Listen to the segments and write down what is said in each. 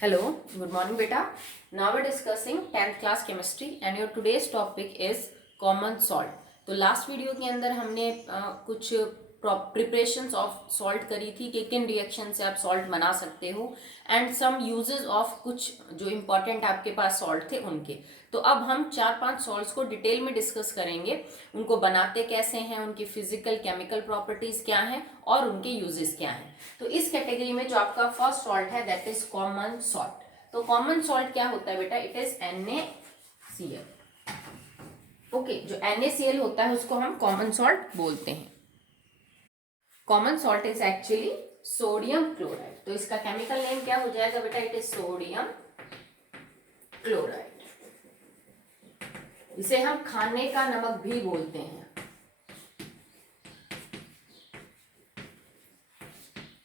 Hello, good morning beta. Now we're discussing 10th class chemistry and your today's topic is common salt. तो last video के अंदर हमने कुछ preparations of salt करी थी कि किन रिएक्शन से आप सॉल्ट बना सकते हो एंड सम यूजेस ऑफ कुछ जो इम्पोर्टेंट आपके पास सॉल्ट थे उनके। तो अब हम 4-5 सॉल्ट्स को डिटेल में डिस्कस करेंगे, उनको बनाते कैसे हैं, उनकी फिजिकल केमिकल प्रॉपर्टीज क्या हैं और उनके यूजेस क्या हैं। तो इस कैटेगरी में जो आपका फर्स्ट सॉल्ट है दैट इज कॉमन सॉल्ट। तो कॉमन सॉल्ट क्या होता है बेटा? It is NaCl। ओके, जो NaCl होता है उसको हम कॉमन सॉल्ट बोलते हैं। Common salt is actually sodium chloride. तो इसका केमिकल नेम क्या हो जाएगा बेटा? It is sodium chloride. इसे हम खाने का नमक भी बोलते हैं।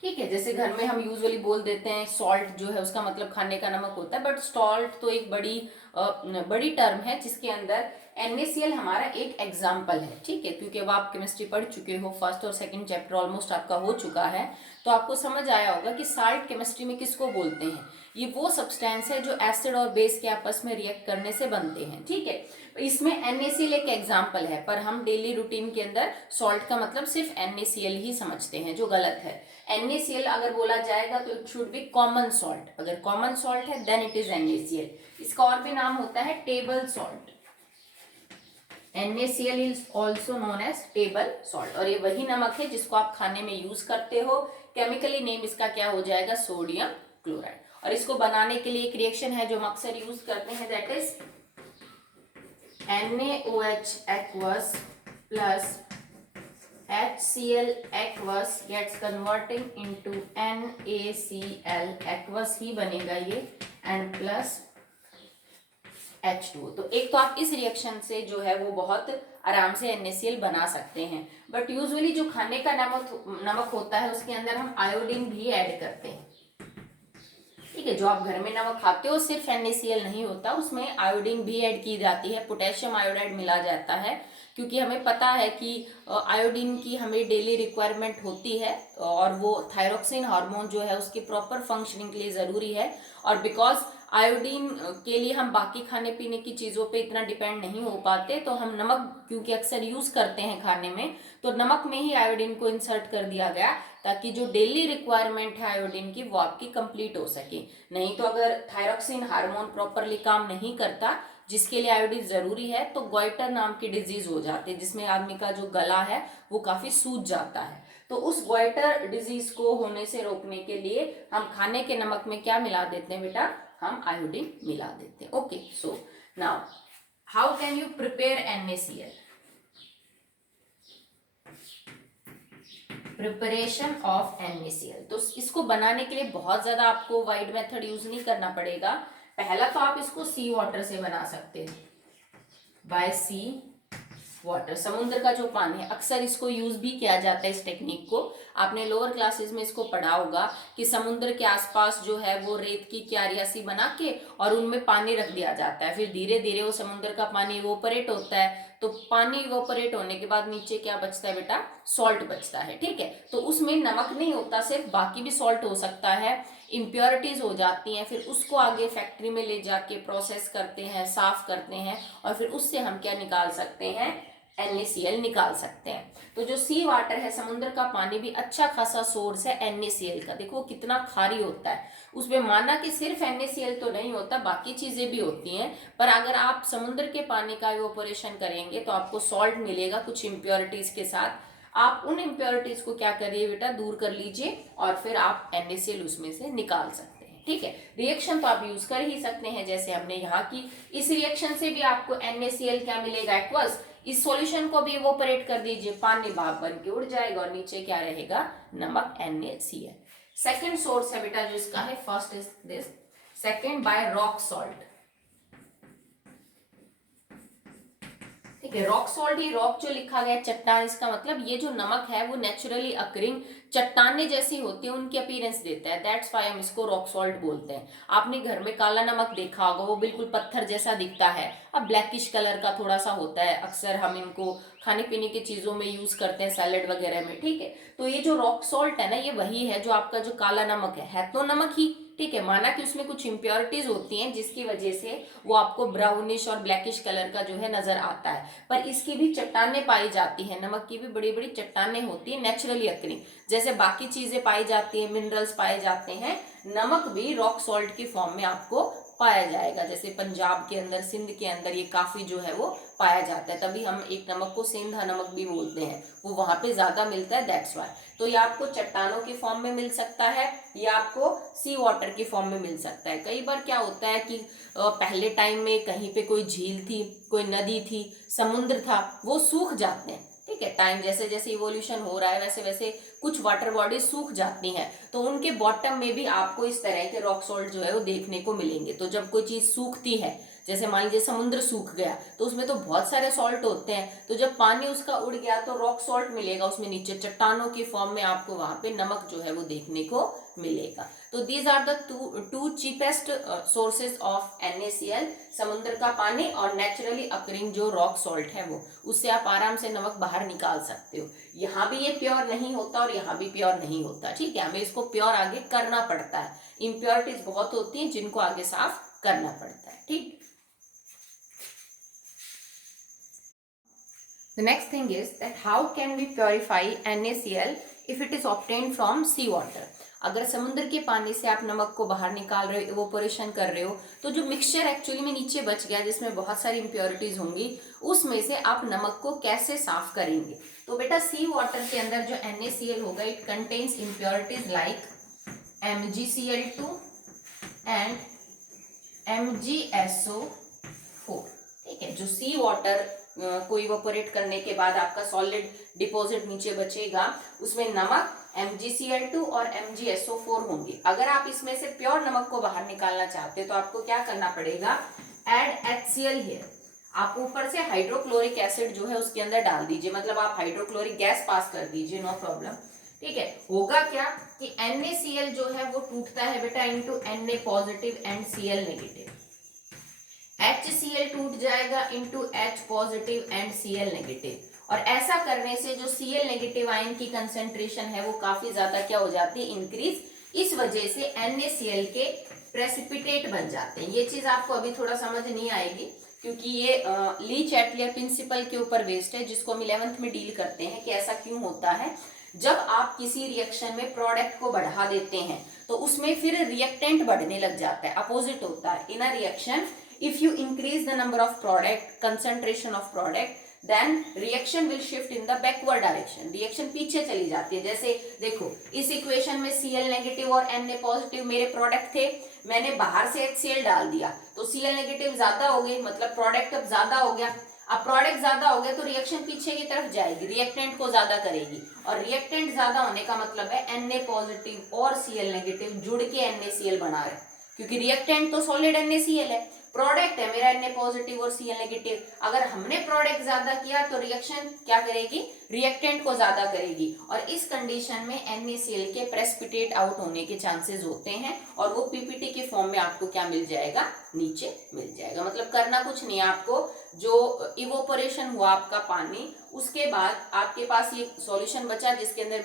ठीक है, जैसे घर में हम यूजुअली बोल देते हैं सॉल्ट जो है उसका मतलब खाने का नमक होता है, बट सॉल्ट तो एक बड़ी टर्म है जिसके अंदर NaCl हमारा एक एग्जाम्पल है। ठीक है, क्योंकि अब आप केमिस्ट्री पढ़ चुके हो, फर्स्ट और सेकंड चैप्टर ऑलमोस्ट आपका हो चुका है, तो आपको समझ आया होगा कि साल्ट केमिस्ट्री में किसको बोलते हैं। ये वो सब्सटेंस है जो एसिड और बेस के आपस में रिएक्ट करने से बनते हैं। ठीक है, इसमें NaCl एक एग्जाम्पल है, पर हम डेली रूटीन के अंदर सॉल्ट का मतलब सिर्फ NaCl ही समझते हैं, जो गलत है। NaCl अगर बोला जाएगा तो it should be common salt. अगर कॉमन सॉल्ट है देन इट इज NaCl। इसका और भी नाम होता है table salt. NaCl is also known as table salt, और ये वही नमक है जिसको आप खाने में यूज करते हो। केमिकली नेम इसका क्या हो जाएगा? Sodium chloride. और इसको बनाने के लिए एक रिएक्शन है जो हम अक्सर यूज करते हैं, that is NaOH aqueous plus HCl aqueous gets converting into NaCl aqueous ही बनेगा ये, एंड प्लस H2O। तो एक तो आप इस रिएक्शन से जो है वो बहुत आराम से NaCl बना सकते हैं, बट यूजुअली जो खाने का नमक होता है उसके अंदर हम आयोडीन भी ऐड करते हैं। ठीक है, जो आप घर में नमक खाते हो सिर्फ NaCl नहीं होता, उसमें आयोडीन भी ऐड की जाती है, पोटेशियम आयोडाइड मिला जाता है, क्योंकि हमें पता है कि आयोडीन की हमें डेली रिक्वायरमेंट होती है और वो थायरोक्सिन हार्मोन जो है उसकी प्रॉपर फंक्शनिंग के लिए ज़रूरी है। और बिकॉज आयोडीन के लिए हम बाकी खाने पीने की चीज़ों पे इतना डिपेंड नहीं हो पाते, तो हम नमक क्योंकि अक्सर यूज़ करते हैं खाने में, तो नमक में ही आयोडीन को इंसर्ट कर दिया गया ताकि जो डेली रिक्वायरमेंट है आयोडीन की वो आपकी कंप्लीट हो सके। नहीं तो अगर थायरोक्सिन हार्मोन प्रॉपरली काम नहीं करता, जिसके लिए आयोडीन जरूरी है, तो गॉइटर नाम की डिजीज हो जाती है जिसमें आदमी का जो गला है वो काफी सूज जाता है। तो उस गॉइटर डिजीज को होने से रोकने के लिए हम खाने के नमक में क्या मिला देते हैं बेटा? हम आयोडीन मिला देते हैं। Okay, so now how can you prepare NaCl? Preparation of NaCl। तो इसको बनाने के लिए बहुत ज्यादा आपको वाइड मेथड यूज नहीं करना पड़ेगा। पहला तो आप इसको सी वाटर से बना सकते हैं, बाय सी वाटर। समुद्र का जो पानी है, अक्सर इसको यूज भी किया जाता है इस टेक्निक को। आपने लोअर क्लासेस में इसको पढ़ा होगा कि समुद्र के आसपास जो है वो रेत की क्यारियां सी बना के और उनमें पानी रख दिया जाता है, फिर धीरे धीरे वो समुद्र का पानी इवोपरेट होता है। तो पानी इवोपरेट होने के बाद नीचे क्या बचता है बेटा? सॉल्ट बचता है। ठीक है, तो उसमें नमक नहीं होता सिर्फ, बाकी भी सॉल्ट हो सकता है, इम्प्योरिटीज हो जाती हैं, फिर उसको आगे फैक्ट्री में ले जाके प्रोसेस करते हैं, साफ करते हैं, और फिर उससे हम क्या निकाल सकते हैं? NaCl निकाल सकते हैं। तो जो सी वाटर है, समुद्र का पानी भी अच्छा खासा सोर्स है NaCl का। देखो कितना खारी होता है, उसमें माना कि सिर्फ NaCl तो नहीं होता, बाकी चीजें भी होती हैं, पर अगर आप समुद्र के पानी का इवोपोरेशन करेंगे तो आपको सॉल्ट मिलेगा कुछ इम्प्योरिटीज के साथ। आप उन इम्प्योरिटीज को क्या करिए बेटा? दूर कर लीजिए, और फिर आप NaCl उसमें से निकाल सकते हैं। ठीक है, रिएक्शन तो आप यूज कर ही सकते हैं जैसे हमने यहाँ की। इस रिएक्शन से भी आपको NaCl क्या मिलेगा? एक्वस। इस सॉल्यूशन को भी इवोपरेट कर दीजिए, पानी भाप बन के उड़ जाएगा और नीचे क्या रहेगा? नमक NaCl। सेकेंड सोर्स है बेटा जो इसका है, first is this, second by rock salt. ठीक है, रॉक सॉल्ट, ही रॉक जो लिखा गया चट्टान, इसका मतलब ये जो नमक है वो नेचुरली अकरिंग चट्टाने जैसी होती है, उनकी अपीयरेंस देता है, दैट्स व्हाई हम इसको रॉक सॉल्ट बोलते हैं। आपने घर में काला नमक देखा होगा, वो बिल्कुल पत्थर जैसा दिखता है, अब ब्लैकिश कलर का थोड़ा सा होता है, अक्सर हम इनको खाने पीने की चीजों में यूज करते हैं, सैलेड वगैरह में। ठीक है, तो ये जो रॉक सॉल्ट है ना, ये वही है जो आपका जो काला नमक है तो नमक ही। ठीक है। माना कि उसमें कुछ इम्प्योरिटीज होती हैं जिसकी वजह से वो आपको ब्राउनिश और ब्लैकिश कलर का जो है नजर आता है, पर इसकी भी चट्टानें पाई जाती हैं, नमक की भी बड़ी बड़ी चट्टानें होती है नेचुरली अकरिंग। जैसे बाकी चीजें पाई जाती हैं, मिनरल्स पाए जाते हैं, नमक भी रॉक सॉल्ट की फॉर्म में आपको पाया जाएगा। जैसे पंजाब के अंदर, सिंध के अंदर ये काफी जो है वो पाया जाता है, तभी हम एक नमक को सिंधा नमक भी बोलते हैं, वो वहां पे ज्यादा मिलता है, दैट्स वाई। तो ये आपको चट्टानों की फॉर्म में मिल सकता है, या आपको सी वाटर की फॉर्म में मिल सकता है। कई बार क्या होता है कि पहले टाइम में कहीं पे कोई झील थी, कोई नदी थी, समुद्र था, वो सूख जाते हैं, ठीक है। टाइम जैसे जैसे इवोल्यूशन हो रहा है वैसे वैसे कुछ वाटर बॉडीज सूख जाती हैं, तो उनके बॉटम में भी आपको इस तरह के रॉक सॉल्ट जो है वो देखने को मिलेंगे। तो जब कोई चीज सूखती है, जैसे मान लीजिए समुद्र सूख गया, तो उसमें तो बहुत सारे सॉल्ट होते हैं, तो जब पानी उसका उड़ गया तो रॉक सॉल्ट मिलेगा उसमें नीचे, चट्टानों की फॉर्म में आपको वहां पे नमक जो है वो देखने को मिलेगा। तो these are the two cheapest sources of NaCl, समुद्र का पानी और नेचुरली अकरिंग जो रॉक सॉल्ट है वो, उससे आप आराम से नमक बाहर निकाल सकते हो। यहाँ भी ये प्योर नहीं होता और यहाँ भी प्योर नहीं होता, ठीक है। हमें इसको प्योर आगे करना पड़ता है, इम्प्योरिटीज बहुत होती हैं जिनको आगे साफ करना पड़ता है, ठीक। The next thing is that how can we purify NaCl if it is obtained from sea water? अगर समुद्र के पानी से आप नमक को बाहर निकाल रहे हो, इवोपोरेशन कर रहे हो, तो जो मिक्सचर एक्चुअली में नीचे बच गया जिसमें बहुत सारी इम्प्योरिटीज होंगी, उसमें से आप नमक को कैसे साफ करेंगे? तो बेटा सी वाटर के अंदर जो NaCl होगा, it contains impurities like MgCl2 and MgSO4, ठीक है। जो सी वाटर को इवोपोरेट करने के बाद आपका सॉलिड डिपॉजिट नीचे बचेगा, उसमें नमक MgCl2 और MgSO4 होंगे। अगर आप इसमें से प्योर नमक को बाहर निकालना चाहते हैं तो आपको क्या करना पड़ेगा? Add HCl here. आप ऊपर से हाइड्रोक्लोरिक एसिड जो है उसके अंदर डाल दीजिए, मतलब आप हाइड्रोक्लोरिक गैस पास कर दीजिए, नो प्रॉब्लम, ठीक है। होगा क्या कि NaCl जो है वो टूटता है बेटा into Na positive and Cl negative, HCl टूट जाएगा into H positive and Cl negative, और ऐसा करने से जो Cl नेगेटिव आयन की कंसेंट्रेशन है वो काफी ज्यादा क्या हो जाती है? इंक्रीज। इस वजह से NaCl के प्रेसिपिटेट बन जाते हैं। ये चीज आपको अभी थोड़ा समझ नहीं आएगी क्योंकि ये ली चैटलियर प्रिंसिपल के ऊपर बेस्ड है, जिसको हम 11th में डील करते हैं कि ऐसा क्यों होता है। जब आप किसी रिएक्शन में प्रोडक्ट को बढ़ा देते हैं तो उसमें फिर रिएक्टेंट बढ़ने लग जाता है, अपोजिट होता है। In a reaction if you increase the number of product, concentration of product, then reaction will shift in the backward direction, reaction पीछे चली जाती है। जैसे देखो इस इक्वेशन में Cl नेगेटिव और Na पॉजिटिव मेरे प्रोडक्ट थे, मैंने बाहर से HCl डाल दिया तो Cl नेगेटिव ज्यादा हो गई, मतलब प्रोडक्ट अब ज्यादा हो गया। अब प्रोडक्ट ज्यादा हो गया तो रिएक्शन पीछे की तरफ जाएगी, रिएक्टेंट को ज्यादा करेगी, और रिएक्टेंट ज्यादा होने का मतलब है Na पॉजिटिव और Cl नेगेटिव जुड़ के NaCl बना रहे, क्योंकि रिएक्टेंट तो सॉलिड NaCl है, प्रोडक्ट है मेरा Na पॉजिटिव और Cl नेगेटिव। अगर हमने प्रोडक्ट ज्यादा किया तो रिएक्शन क्या करेगी? रिएक्टेंट को ज्यादा करेगी, और इस कंडीशन में NaCl के प्रेसिपिटेट आउट होने के चांसेस होते हैं, और वो पीपीटी के फॉर्म में आपको क्या मिल जाएगा? नीचे मिल जाएगा। मतलब करना कुछ नहीं है आपको, जो इवोपोरेशन हुआ आपका पानी, उसके बाद आपके पास ये सॉल्यूशन बचा जिसके अंदर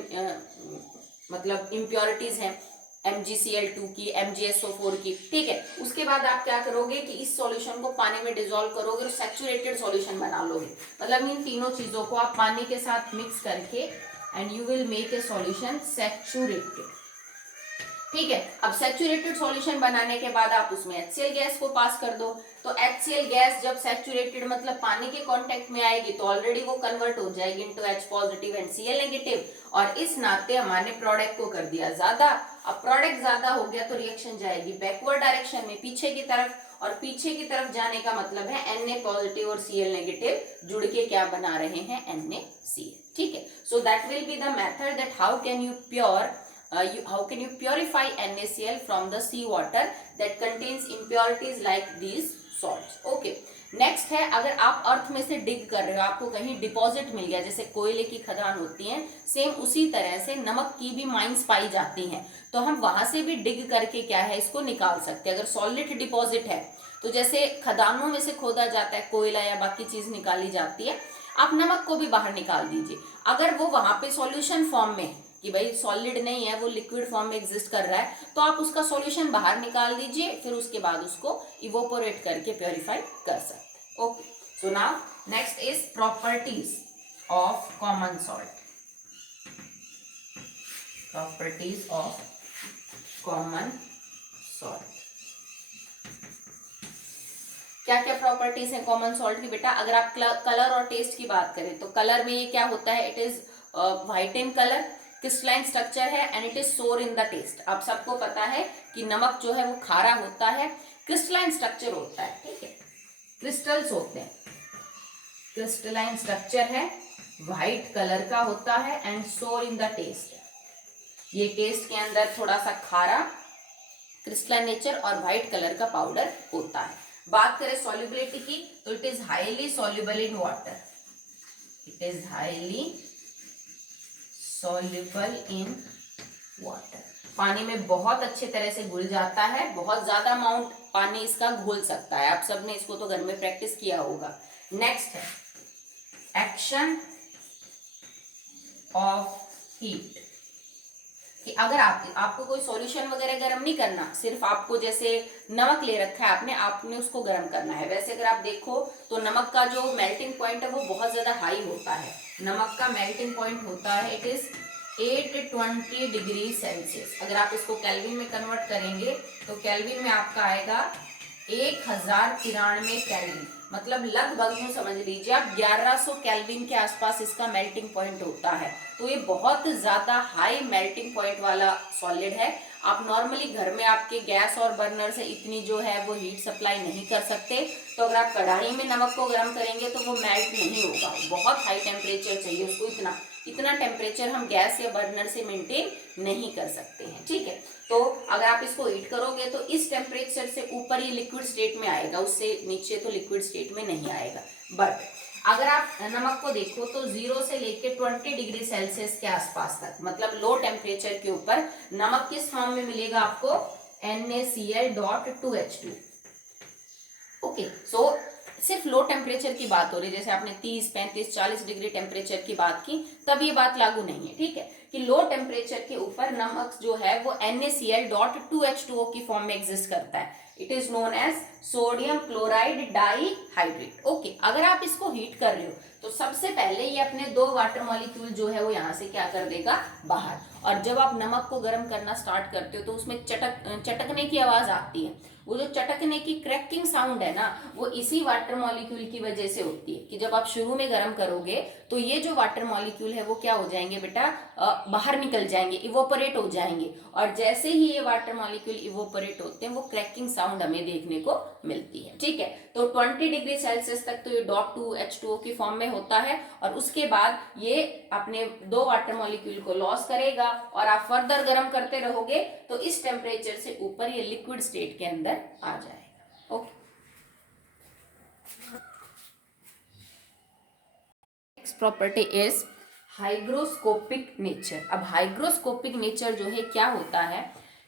मतलब इम्प्योरिटीज हैं MgCl2 की, MgSO4 की, ठीक है। उसके बाद आप क्या करोगे कि इस सॉल्यूशन को पानी में डिसॉल्व करोगे और सैचुरेटेड सॉल्यूशन बना लोगे। मतलब इन तीनों चीजों को आप पानी के साथ मिक्स करके and you will make a solution saturated, ठीक है। अब सैचुरेटेड सॉल्यूशन बनाने के बाद आप उसमें HCl गैस को पास कर दो, तो HCl गैस जब सैचुरेटेड मतलब पानी के कांटेक्ट में आएगी तो ऑलरेडी वो कन्वर्ट हो जाएगी into H positive and Cl negative, और इस नाते हमने प्रोडक्ट को कर दिया ज्यादा। अब प्रोडक्ट ज्यादा हो गया तो रिएक्शन जाएगी बैकवर्ड डायरेक्शन में, पीछे की तरफ, और पीछे की तरफ जाने का मतलब है Na पॉजिटिव और Cl नेगेटिव जुड़ के क्या बना रहे हैं? NaCl, ठीक है। So that will be the method that how can you purify NaCl from the sea water that contains impurities like these salts. Okay. Next है, अगर आप अर्थ में से डिग कर रहे हो, आपको कहीं डिपॉजिट मिल गया, जैसे कोयले की खदान होती है, सेम उसी तरह से नमक की भी माइंस पाई जाती हैं, तो हम वहां से भी डिग करके क्या है इसको निकाल सकते हैं। अगर सॉलिड डिपॉजिट है तो जैसे खदानों में से खोदा जाता है कोयला या बाकी चीज निकाली जाती है, आप नमक को भी बाहर निकाल दीजिए। अगर वो वहां पे सॉल्यूशन फॉर्म में कि भाई सॉलिड नहीं है, वो लिक्विड फॉर्म में एग्जिस्ट कर रहा है, तो आप उसका सॉल्यूशन बाहर निकाल दीजिए, फिर उसके बाद उसको इवोपोरेट करके प्योरीफाई कर सकते हैं। Okay, so now next is properties of common salt. Properties of common salt. क्या क्या प्रॉपर्टीज हैं कॉमन सॉल्ट की बेटा? अगर आप कलर और टेस्ट की बात करें तो कलर में ये क्या होता है, it is white in colour, crystalline structure है एंड इट इज सोर इन द टेस्ट। आप सबको पता है कि नमक जो है वो खारा होता है, क्रिस्टलाइन स्ट्रक्चर होता है, ठीक है, क्रिस्टल्स होते हैं, क्रिस्टलाइन स्ट्रक्चर है, व्हाइट कलर का होता है एंड सोर इन द टेस्ट। ये टेस्ट के अंदर थोड़ा सा खारा, क्रिस्टलाइन नेचर और व्हाइट कलर का पाउडर होता है। बात करें सॉल्युबिलिटी की तो it is highly soluble in water, it is highly soluble in water. पानी में बहुत अच्छे तरह से घुल जाता है, बहुत ज्यादा अमाउंट पानी इसका घुल सकता है। आप सबने इसको तो घर में प्रैक्टिस किया होगा। नेक्स्ट है एक्शन ऑफ हीट, कि अगर आपको कोई सॉल्यूशन वगैरह गर्म नहीं करना, सिर्फ आपको जैसे नमक ले रखा है आपने उसको गर्म करना है। वैसे अगर आप देखो तो नमक का जो मेल्टिंग पॉइंट है वो बहुत ज्यादा हाई होता है। नमक का मेल्टिंग पॉइंट होता है इट इज 820 डिग्री सेल्सियस। अगर आप इसको केल्विन में कन्वर्ट करेंगे तो केल्विन में आपका आएगा 1093 केल्विन, मतलब लगभग यूं समझ लीजिए आप 1100 केल्विन के आसपास इसका मेल्टिंग पॉइंट होता है। तो ये बहुत ज्यादा हाई मेल्टिंग पॉइंट वाला सॉलिड है। आप नॉर्मली घर में आपके गैस और बर्नर से इतनी जो है वो हीट सप्लाई नहीं कर सकते, तो अगर आप कढ़ाई में नमक को गर्म करेंगे तो वो मेल्ट नहीं होगा, बहुत हाई टेम्परेचर चाहिए उसको। इतना टेम्परेचर हम गैस या बर्नर से मेंटेन नहीं कर सकते हैं, ठीक है। तो अगर आप इसको हीट करोगे तो इस टेम्परेचर से ऊपर ये लिक्विड स्टेट में आएगा, उससे नीचे तो लिक्विड स्टेट में नहीं आएगा। बट अगर आप नमक को देखो तो 0 से लेके 20 डिग्री सेल्सियस के आसपास तक, मतलब लो टेम्परेचर के ऊपर नमक किस फॉर्म में मिलेगा आपको, NaCl.2H2। ओके, सो सिर्फ लो टेम्परेचर की बात हो रही है, जैसे आपने 30, 35, 40 डिग्री टेम्परेचर की बात की, तब ये बात लागू नहीं है, ठीक है, कि लो टेम्परेचर के ऊपर नमक जो है वो NaCl.2H2O की फॉर्म में एग्जिस्ट करता है। It is known as sodium chloride dihydrate. Okay, अगर आप इसको हीट कर रहे हो तो सबसे पहले ये अपने 2 वाटर मॉलिक्यूल जो है वो यहाँ से क्या कर देगा, बाहर। और जब आप नमक को गर्म करना स्टार्ट करते हो तो उसमें चटकने की आवाज आती है। वो जो चटकने की क्रैकिंग साउंड है ना, वो इसी वाटर मॉलिक्यूल की वजह से होती है कि जब आप शुरू में गर्म करोगे तो ये जो वाटर मॉलिक्यूल है वो क्या हो जाएंगे बेटा, बाहर निकल जाएंगे, इवोपरेट हो जाएंगे। और जैसे ही ये वाटर मॉलिक्यूल इवोपरेट होते हैं वो क्रैकिंग साउंड हमें देखने को मिलती है, ठीक है। तो 20 डिग्री सेल्सियस तक तो ये .2H2O की फॉर्म में होता है, और उसके बाद ये अपने 2 वाटर मॉलिक्यूल को लॉस करेगा और आप फर्दर गर्म करते रहोगे तो इस टेम्परेचर से ऊपर ये लिक्विड स्टेट के अंदर आ जाएगा। Okay, next property is hygroscopic nature. अब हाइग्रोस्कोपिक नेचर जो है क्या होता है,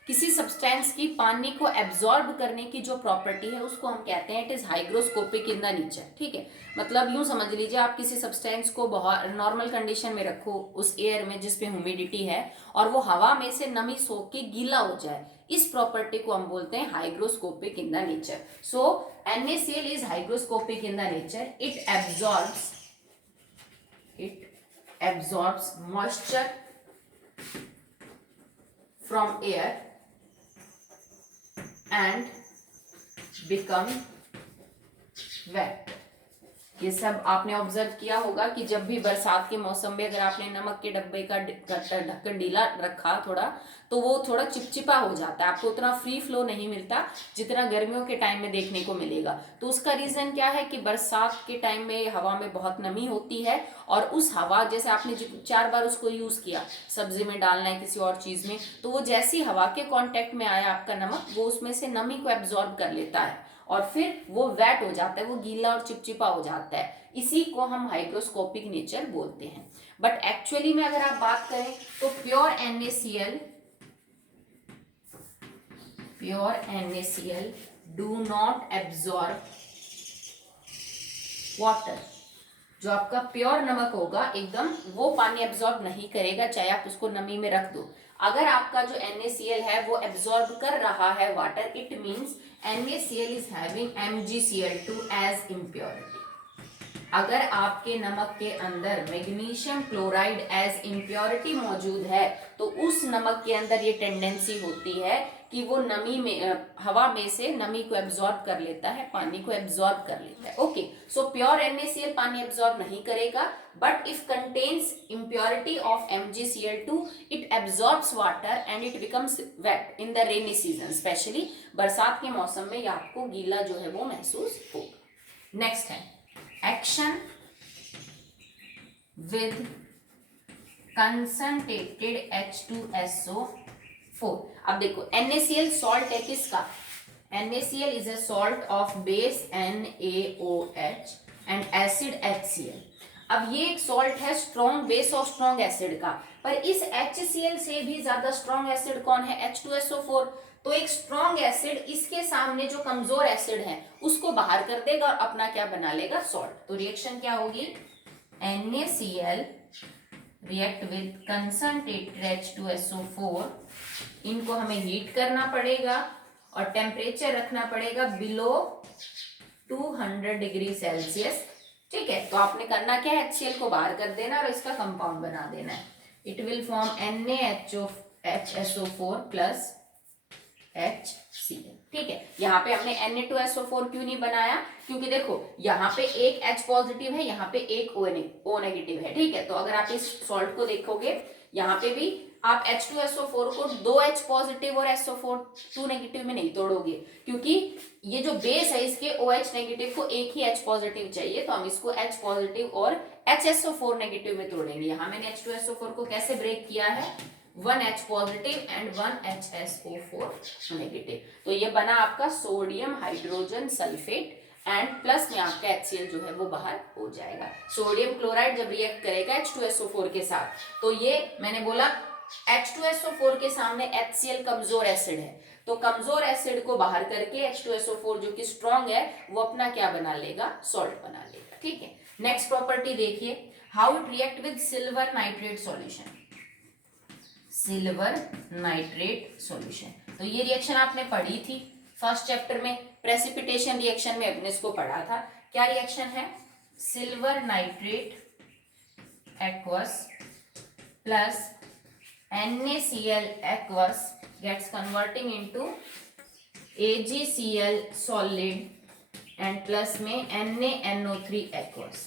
किसी सब्सटेंस की पानी को एब्जॉर्ब करने की जो प्रॉपर्टी है उसको हम कहते हैं it is hygroscopic in the nature, ठीक है। मतलब यूं समझ लीजिए आप किसी सब्सटेंस को बहुत नॉर्मल कंडीशन में रखो उस एयर में जिसपे ह्यूमिडिटी है, और वो हवा में से नमी सोख के गीला हो जाए, इस प्रॉपर्टी को हम बोलते हैं hygroscopic in the nature. So NaCl is hygroscopic in the nature, it absorbs moisture from air and become wet। ये सब आपने ऑब्जर्व किया होगा कि जब भी बरसात के मौसम में अगर आपने नमक के डब्बे का ढक्कन ढीला रखा थोड़ा, तो वो थोड़ा चिपचिपा हो जाता है, आपको उतना फ्री फ्लो नहीं मिलता जितना गर्मियों के टाइम में देखने को मिलेगा। तो उसका रीजन क्या है कि बरसात के टाइम में हवा में बहुत नमी होती है, और उस हवा, जैसे आपने 4 बार उसको यूज किया, सब्जी में डालना है किसी और चीज में, तो वो जैसी हवा के कांटेक्ट में आया आपका नमक, वो उसमें से नमी को एब्जॉर्ब कर लेता है और फिर वो वेट हो जाता है, वो गीला और चिपचिपा हो जाता है। इसी को हम हाइग्रोस्कोपिक नेचर बोलते हैं। बट एक्चुअली में अगर आप बात करें तो pure NaCl do not absorb water, जो आपका प्योर नमक होगा एकदम, वो पानी एब्जॉर्ब नहीं करेगा, चाहे आप उसको नमी में रख दो। अगर आपका जो NaCl है वो एब्जॉर्ब कर रहा है water, it means NaCl is having MgCl2 as impurity. अगर आपके नमक के अंदर मैग्नीशियम क्लोराइड एज इम्प्योरिटी मौजूद है तो उस नमक के अंदर ये टेंडेंसी होती है कि वो नमी में, हवा में से नमी को एब्जॉर्ब कर लेता है, पानी को एब्जॉर्ब कर लेता है। ओके, सो प्योर NaCl पानी एब्जॉर्ब नहीं करेगा, but if contains impurity of MgCl2 it absorbs water and it becomes wet in the rainy season, specially बरसात के मौसम में ये आपको गीला जो है वो महसूस होगा। नेक्स्ट है एक्शन with concentrated H2SO4। अब देखो NaCl सॉल्ट है किसका? NaCl is a salt of base NaOH and acid HCl। अब ये एक सॉल्ट है स्ट्रॉन्ग बेस और स्ट्रॉन्ग एसिड का, पर इस HCl से भी ज्यादा स्ट्रॉन्ग एसिड कौन है? H2SO4। तो एक स्ट्रॉन्ग एसिड इसके सामने जो कमजोर एसिड है उसको बाहर कर देगा और अपना क्या बना लेगा? सॉल्ट। तो रिएक्शन क्या होगी? NaCl react with concentrated H2SO4, इनको हमें हीट करना पड़ेगा और टेम्परेचर रखना पड़ेगा बिलो 200 डिग्री सेल्सियस। ठीक है, तो आपने करना क्या है? HCl को बाहर कर देना और इसका कंपाउंड बना देना है। It will form NaHSO4 plus HCl। ठीक है, यहाँ पे हमने Na2SO4 क्यों नहीं बनाया? क्योंकि देखो यहाँ पे एक H पॉजिटिव है, यहाँ पे एक O नेगेटिव है। ठीक है, तो अगर आप इस सॉल्ट को देखोगे यहाँ पे भी आप H2SO4 को 2H पॉजिटिव और SO4 2 नेगेटिव में नहीं तोड़ोगे, क्योंकि ये जो बेस है इसके OH नेगेटिव को एक ही H पॉजिटिव चाहिए, तो हम इसको H पॉजिटिव और HSO4 नेगेटिव में तोड़ेंगे। यहाँ मैंने H2SO4 को कैसे ब्रेक किया है? 1H positive and 1HSO4 negative. तो ये बना आपका sodium hydrogen sulphate and plus में आपका HCl जो है वो बाहर हो जाएगा। सोडियम क्लोराइड जब रिएक्ट करेगा H2SO4 के साथ, तो ये मैंने बोला H2SO4 के सामने HCl कमजोर एसिड है, तो कमजोर एसिड को बाहर करके H2SO4 जो कि स्ट्रॉन्ग है वो अपना क्या बना लेगा? सॉल्ट बना लेगा। ठीक है, नेक्स्ट प्रॉपर्टी देखिए, how it react with silver nitrate solution. Silver nitrate solution, तो ये रिएक्शन आपने पढ़ी थी फर्स्ट चैप्टर में, प्रेसिपिटेशन रिएक्शन में अपने इसको पढ़ा था। क्या रिएक्शन है? Silver nitrate aqueous plus NaCl aqueous gets converting into AgCl solid and plus में NaNO3 aqueous।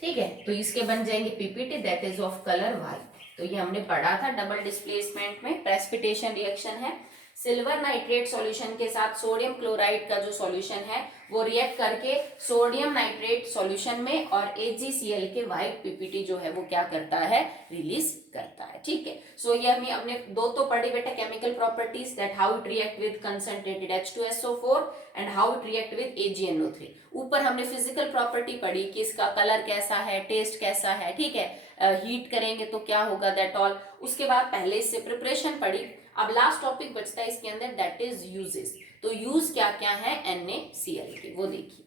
ठीक है, तो इसके बन जाएंगे PPT, that is of colour white. तो ये हमने पढ़ा था डबल डिस्प्लेसमेंट में, प्रेसिपिटेशन रिएक्शन है। सिल्वर नाइट्रेट सॉल्यूशन के साथ सोडियम क्लोराइड का जो सॉल्यूशन है वो रिएक्ट करके सोडियम नाइट्रेट सॉल्यूशन में और AgCl के व्हाइट PPT जो है वो क्या करता है? रिलीज करता है। ठीक है, सो ये हमने दो तो पढ़ी बेटा, chemical properties, that how it react with concentrated H2SO4 and how it react with AgNO3। ऊपर हमने फिजिकल प्रॉपर्टी पढ़ी कि इसका कलर कैसा है, टेस्ट कैसा है। ठीक है, हीट करेंगे तो क्या होगा, दैट ऑल। उसके बाद पहले इससे प्रिपरेशन पढ़ी। अब लास्ट टॉपिक बचता है इसके अंदर, दैट इज यूजेस। तो यूज क्या क्या है NaCl के, वो देखिए।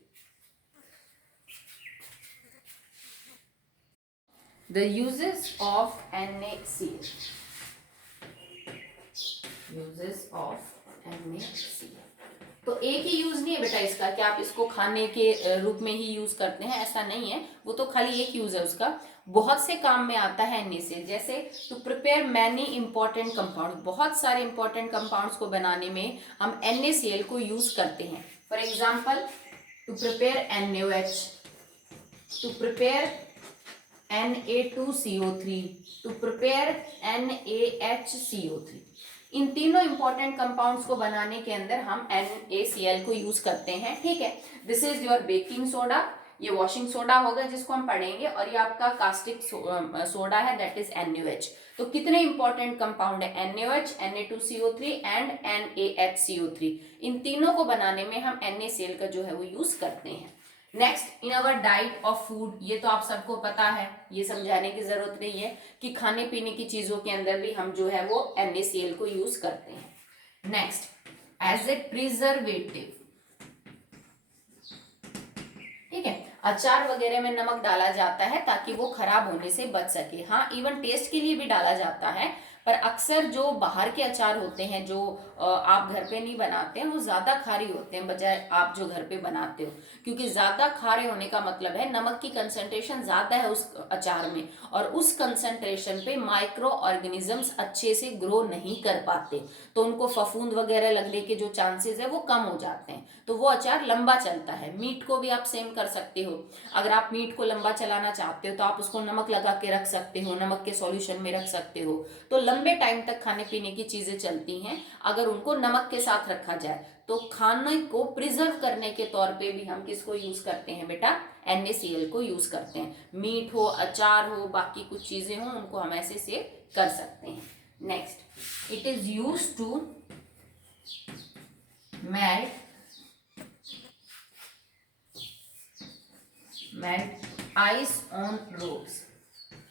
The uses of NaCl, uses of NaCl। तो एक ही यूज नहीं है बेटा इसका कि आप इसको खाने के रूप में ही यूज करते हैं, ऐसा नहीं है। वो तो खाली एक यूज है उसका, बहुत से काम में आता है NaCl। जैसे to prepare many important compound, बहुत सारे इंपॉर्टेंट कंपाउंड्स को बनाने में हम NaCl को यूज करते हैं। For example, to prepare NaOH, to prepare Na2CO3, to prepare NaHCO3। इन तीनों इंपॉर्टेंट कंपाउंड्स को बनाने के अंदर हम NaCl को यूज करते हैं। ठीक है, this is your baking soda, ये वॉशिंग सोडा होगा जिसको हम पढ़ेंगे, और ये आपका कास्टिक सोडा है, दैट इज NaOH। तो कितने इंपॉर्टेंट कंपाउंड है? NaOH, Na2CO3 and NaHCO3। इन तीनों को बनाने में हम NaCl का जो है वो यूज करते हैं। Next, in our diet of food, ये तो आप सबको पता है, ये समझाने की जरूरत नहीं है कि खाने पीने की चीजों के अंदर भी हम जो है वो NaCl को यूज करते हैं। Next, as a preservative. ठीक है, अचार वगैरह में नमक डाला जाता है ताकि वो खराब होने से बच सके। हाँ, इवन टेस्ट के लिए भी डाला जाता है, पर अक्सर जो बाहर के अचार होते हैं जो आप घर पे नहीं बनाते हैं, वो ज्यादा खारी होते हैं बजाय आप जो घर पे बनाते हो, क्योंकि ज्यादा खारे होने का मतलब है नमक की कंसंट्रेशन ज्यादा है उस अचार में, और उस कंसंट्रेशन पे माइक्रो ऑर्गेनिजम्स अच्छे से ग्रो नहीं कर पाते, तो उनको फफूंद वगैरह लगने के जो चांसेस है वो कम हो जाते हैं, तो वो अचार लंबा चलता है। मीट को भी आप सेम कर सकते हो, अगर आप मीट को लंबा चलाना चाहते हो तो आप उसको नमक लगा के रख सकते हो, नमक के सॉल्यूशन में रख सकते हो, तो लंबे टाइम तक खाने पीने की चीजें चलती हैं अगर उनको नमक के साथ रखा जाए। तो खाने को प्रिजर्व करने के तौर पे भी हम किसको यूज करते हैं बेटा, NaCl को यूज करते हैं। मीट हो, अचार हो, बाकी कुछ चीजें हो, उनको हम ऐसे सेव कर सकते हैं। Next, it is use to melt ice on roads.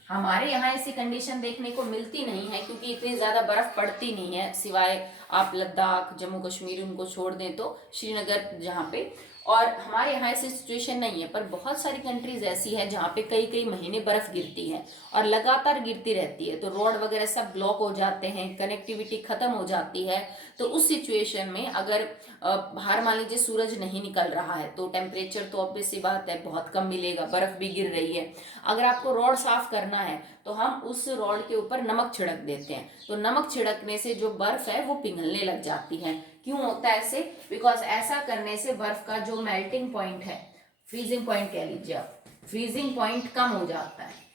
हमारे यहाँ ऐसी कंडीशन देखने को मिलती नहीं है क्योंकि इतनी ज़्यादा बर्फ़ पड़ती नहीं है, सिवाय आप लद्दाख, जम्मू कश्मीर उनको छोड़ दें तो, श्रीनगर जहाँ पे, और हमारे यहाँ ऐसी सिचुएशन नहीं है। पर बहुत सारी कंट्रीज ऐसी है जहाँ पे कई कई महीने बर्फ़ गिरती है और लगातार गिरती रहती है, तो रोड वगैरह सब ब्लॉक हो जाते हैं, कनेक्टिविटी ख़त्म हो जाती है। तो उस सिचुएशन में अगर बाहर मान लीजिए सूरज नहीं निकल रहा है तो टेम्परेचर तो ऑब्वियस सी बात है बहुत कम मिलेगा, बर्फ़ भी गिर रही है। अगर आपको रोड साफ करना है तो हम उस रॉड के ऊपर नमक छिड़क देते हैं, तो नमक छिड़कने से जो बर्फ है वो पिघलने लग जाती है। क्यों होता है ऐसे? बिकॉज ऐसा करने से बर्फ का जो मेल्टिंग पॉइंट है, फ्रीजिंग पॉइंट कह लीजिए आप, फ्रीजिंग पॉइंट कम हो जाता है।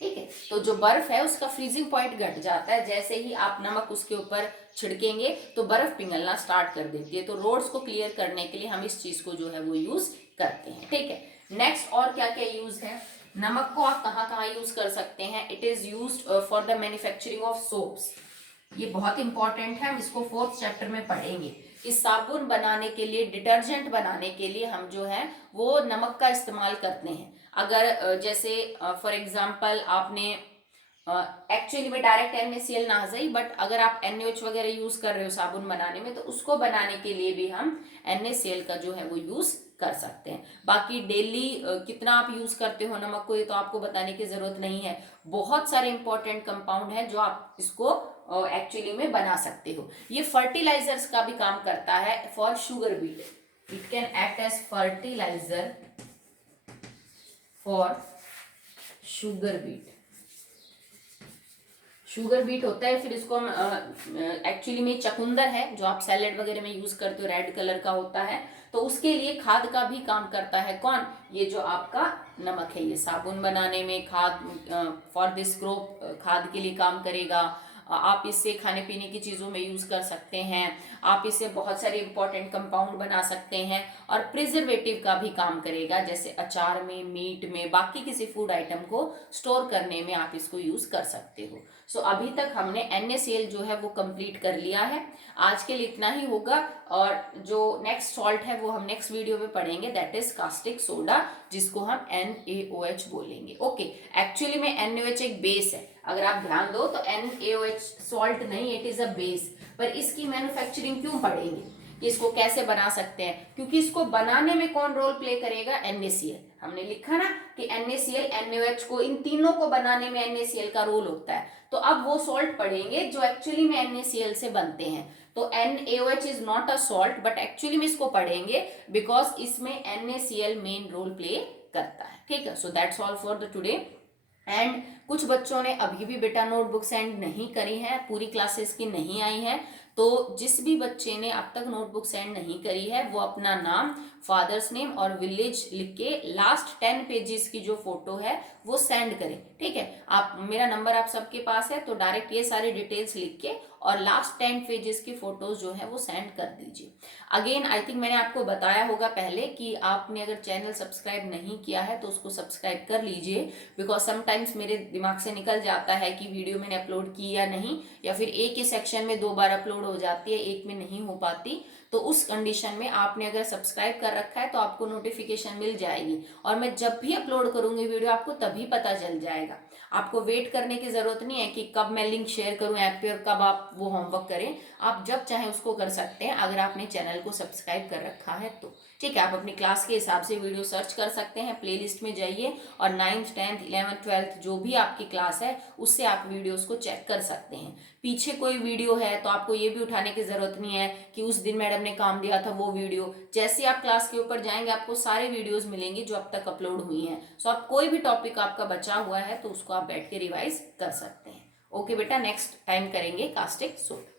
ठीक है, तो जो बर्फ है उसका फ्रीजिंग पॉइंट घट जाता है, जैसे ही आप नमक उसके ऊपर छिड़केंगे तो बर्फ पिघलना स्टार्ट कर देती है। तो रोड्स को क्लियर करने के लिए हम इस चीज को जो है वो यूज करते हैं। ठीक है, नेक्स्ट और क्या क्या यूज है? नमक को आप कहाँ कहाँ यूज कर सकते हैं? It is use for the manufacturing of soaps. ये बहुत इंपॉर्टेंट है, हम इसको 4th चैप्टर में पढ़ेंगे कि साबुन बनाने के लिए, डिटर्जेंट बनाने के लिए हम जो है वो नमक का इस्तेमाल करते हैं। अगर जैसे फॉर एग्जांपल आपने एक्चुअली में डायरेक्ट NaCl ना सही, बट अगर आप NaOH वगैरह यूज कर रहे हो साबुन बनाने में तो उसको बनाने के लिए भी हम NaCl का जो है वो यूज कर सकते हैं। बाकी डेली कितना आप यूज करते हो नमक को ये तो आपको बताने की जरूरत नहीं है, बहुत सारे इंपॉर्टेंट कंपाउंड है जो आप इसको एक्चुअली में बना सकते हो। ये फर्टिलाइजर्स का भी काम करता है for sugar beet, it can act as fertiliser for sugar beet. Sugar beet होता है, फिर इसको हम एक्चुअली में चकुंदर है जो आप सैलेड वगैरह में यूज करते हो, रेड कलर का होता है, तो उसके लिए खाद का भी काम करता है। कौन? ये जो आपका नमक है, ये साबुन बनाने में खाद, फॉर दिस क्रॉप खाद के लिए काम करेगा। आप इससे खाने पीने की चीज़ों में यूज़ कर सकते हैं, आप इससे बहुत सारे इंपॉर्टेंट कंपाउंड बना सकते हैं, और प्रिजर्वेटिव का भी काम करेगा, जैसे अचार में, मीट में, बाकी किसी फूड आइटम को स्टोर करने में आप इसको यूज़ कर सकते हो। सो अभी तक हमने NaCl जो है वो कंप्लीट कर लिया है। आज के लिए इतना ही होगा, और जो नेक्स्ट सॉल्ट है वो हम नेक्स्ट वीडियो में पढ़ेंगे, दैट इज कास्टिक सोडा, जिसको हम NaOH बोलेंगे। ओके, एक्चुअली में NaOH एक बेस है, अगर आप ध्यान दो तो NaOH सॉल्ट नहीं, इट इज अ बेस। पर इसकी मैन्युफैक्चरिंग क्यों पढ़ेंगे कि इसको कैसे बना सकते हैं? क्योंकि इसको बनाने में कौन रोल प्ले करेगा? NaCl। हमने लिखा ना कि NaCl, NaOH को, इन तीनों को बनाने में NaCl का रोल होता है। तो अब वो सॉल्ट पढ़ेंगे जो एक्चुअली में NaCl से बनते हैं। तो NaOH is not a salt, but actually में इसको पढ़ेंगे बिकॉज इसमें NaCl मेन रोल प्ले करता है। ठीक है, so that's all for the today. And कुछ बच्चों ने अभी भी बेटा नोटबुक सेंड नहीं करी है, पूरी क्लासेस की नहीं आई है, तो जिस भी बच्चे ने अब तक नोटबुक सेंड नहीं करी है वो अपना नाम, फादर्स नेम और विलेज लिख के लास्ट 10 पेजेस की जो फोटो है वो सेंड करें। ठीक है, आप, मेरा नंबर आप सबके पास है, तो डायरेक्ट ये सारी डिटेल्स लिख के और लास्ट 10 पेजेस की फोटोज जो है वो सेंड कर दीजिए। अगेन आई थिंक मैंने आपको बताया होगा पहले कि आपने अगर चैनल सब्सक्राइब नहीं किया है तो उसको सब्सक्राइब कर लीजिए, बिकॉज समटाइम्स मेरे दिमाग से निकल जाता है कि वीडियो मैंने अपलोड की या नहीं, या फिर एक ही सेक्शन में 2 बार अपलोड हो जाती है, एक में नहीं हो पाती। तो उस कंडीशन में आपने अगर सब्सक्राइब कर रखा है तो आपको नोटिफिकेशन मिल जाएगी, और मैं जब भी अपलोड करूंगी वीडियो आपको तभी पता चल जाएगा। आपको वेट करने की जरूरत नहीं है कि कब मैं लिंक शेयर करूं ऐप पे और कब आप वो होमवर्क करें। आप जब चाहे उसको कर सकते हैं अगर आपने चैनल को सब्सक्राइब कर रखा है तो। ठीक है, आप अपनी क्लास के हिसाब से वीडियो सर्च कर सकते हैं, प्लेलिस्ट में जाइए और 9th 10th 11th 12th जो भी आपकी क्लास है उससे आप वीडियोस को चेक कर सकते हैं। पीछे कोई वीडियो है तो आपको ये भी उठाने की जरूरत नहीं है कि उस दिन मैडम ने काम दिया था वो वीडियो। जैसे आप क्लास के ऊपर जाएंगे आपको सारे वीडियोस मिलेंगे जो अब तक अपलोड हुई हैं। सो आप कोई भी टॉपिक आपका बचा हुआ है तो उसको आप बैठ के रिवाइज कर सकते हैं। ओके बेटा, नेक्स्ट टाइम करेंगे कास्टिक सोप।